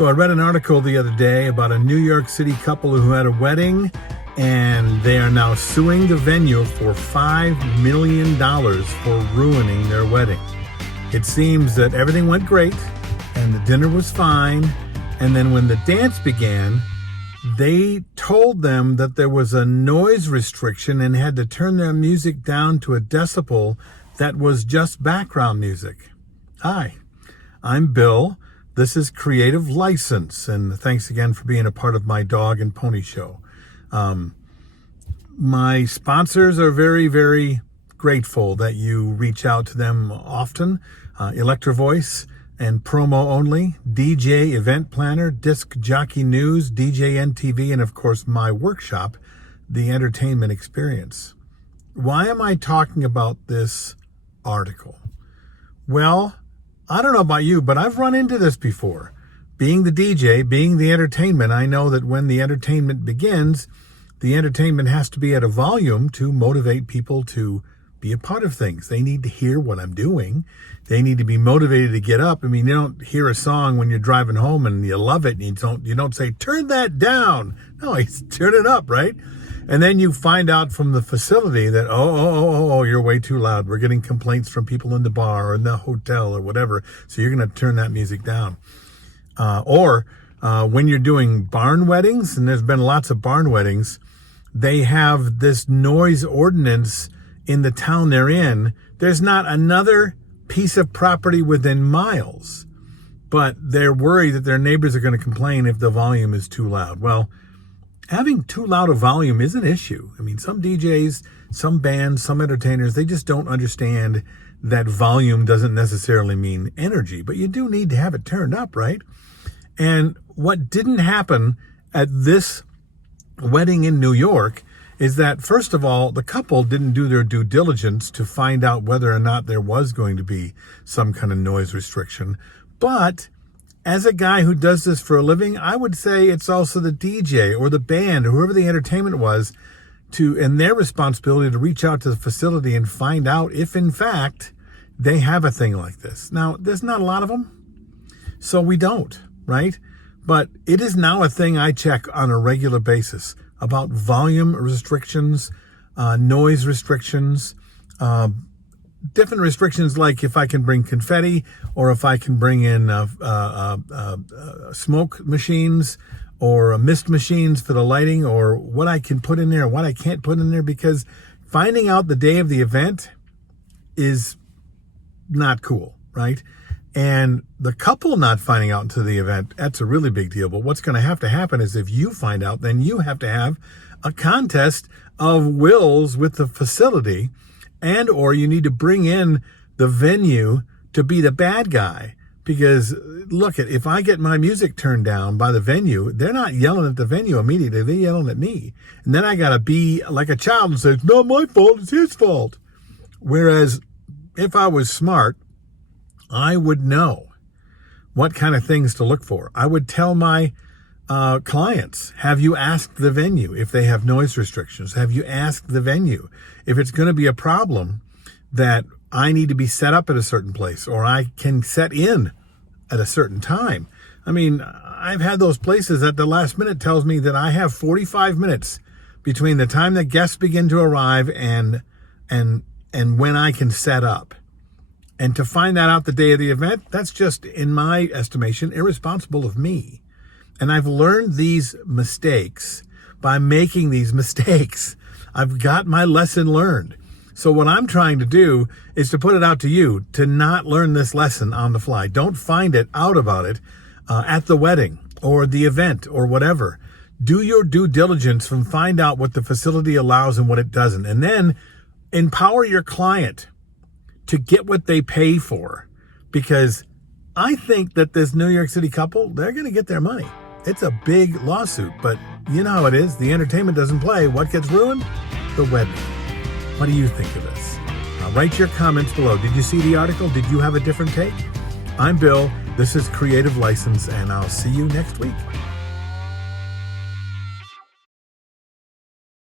So I read an article the other day about a New York City couple who had a wedding, and they are now suing the venue for $5 million for ruining their wedding. It seems that everything went great and the dinner was fine, and then when the dance began, they told them that there was a noise restriction and had to turn their music down to a decibel that was just background music. Hi, I'm Bill. This is Creative License, and thanks again for being a part of my dog and pony show. My sponsors are very, very grateful that you reach out to them often. Electro Voice and Promo Only, DJ Event Planner, Disc Jockey News, DJ NTV, and of course my workshop, The Entertainment Experience. Why am I talking about this article? Well, I don't know about you, but I've run into this before. Being the DJ, being the entertainment, I know that when the entertainment begins, the entertainment has to be at a volume to motivate people to be a part of things. They need to hear what I'm doing. They need to be motivated to get up. I mean, you don't hear a song when you're driving home and you love it and you don't say, turn that down. No, it's turn it up, right? And then you find out from the facility that, oh, you're way too loud. We're getting complaints from people in the bar or in the hotel or whatever. So you're going to turn that music down. Or when you're doing barn weddings, and there's been lots of barn weddings, they have this noise ordinance in the town they're in. There's not another piece of property within miles, but they're worried that their neighbors are going to complain if the volume is too loud. Well, having too loud a volume is an issue. I mean, some DJs, some bands, some entertainers, they just don't understand that volume doesn't necessarily mean energy, but you do need to have it turned up, right? And what didn't happen at this wedding in New York is that, first of all, the couple didn't do their due diligence to find out whether or not there was going to be some kind of noise restriction. But as a guy who does this for a living, I would say it's also the DJ or the band or whoever the entertainment was and their responsibility to reach out to the facility and find out if, in fact, they have a thing like this. Now, there's not a lot of them, so we don't, right? But it is now a thing I check on a regular basis about volume restrictions, noise restrictions, different restrictions like if I can bring confetti or if I can bring in smoke machines or mist machines for the lighting, or what I can put in there, what I can't put in there, because finding out the day of the event is not cool, right? And the couple not finding out into the event, that's a really big deal. But what's going to happen is if you find out, then you have to have a contest of wills with the facility, and or you need to bring in the venue to be the bad guy. Because look, if I get my music turned down by the venue, they're not yelling at the venue immediately. They're yelling at me. And then I got to be like a child and say, it's not my fault, it's his fault. Whereas if I was smart, I would know what kind of things to look for. I would tell my clients, have you asked the venue if they have noise restrictions? Have you asked the venue if it's going to be a problem that I need to be set up at a certain place or I can set in at a certain time? I mean, I've had those places that the last minute tells me that I have 45 minutes between the time that guests begin to arrive and when I can set up. And to find that out the day of the event, that's just, in my estimation, irresponsible of me. And I've learned these mistakes by making these mistakes. I've got my lesson learned. So what I'm trying to do is to put it out to you to not learn this lesson on the fly. Don't find it out about it at the wedding or the event or whatever. Do your due diligence and find out what the facility allows and what it doesn't. And then empower your client to get what they pay for, because I think that this New York City couple, they're going to get their money. It's a big lawsuit, but you know how it is. The entertainment doesn't play. What gets ruined? The wedding. What do you think of this? Write your comments below. Did you see the article? Did you have a different take? I'm Bill. This is Creative License, and I'll see you next week.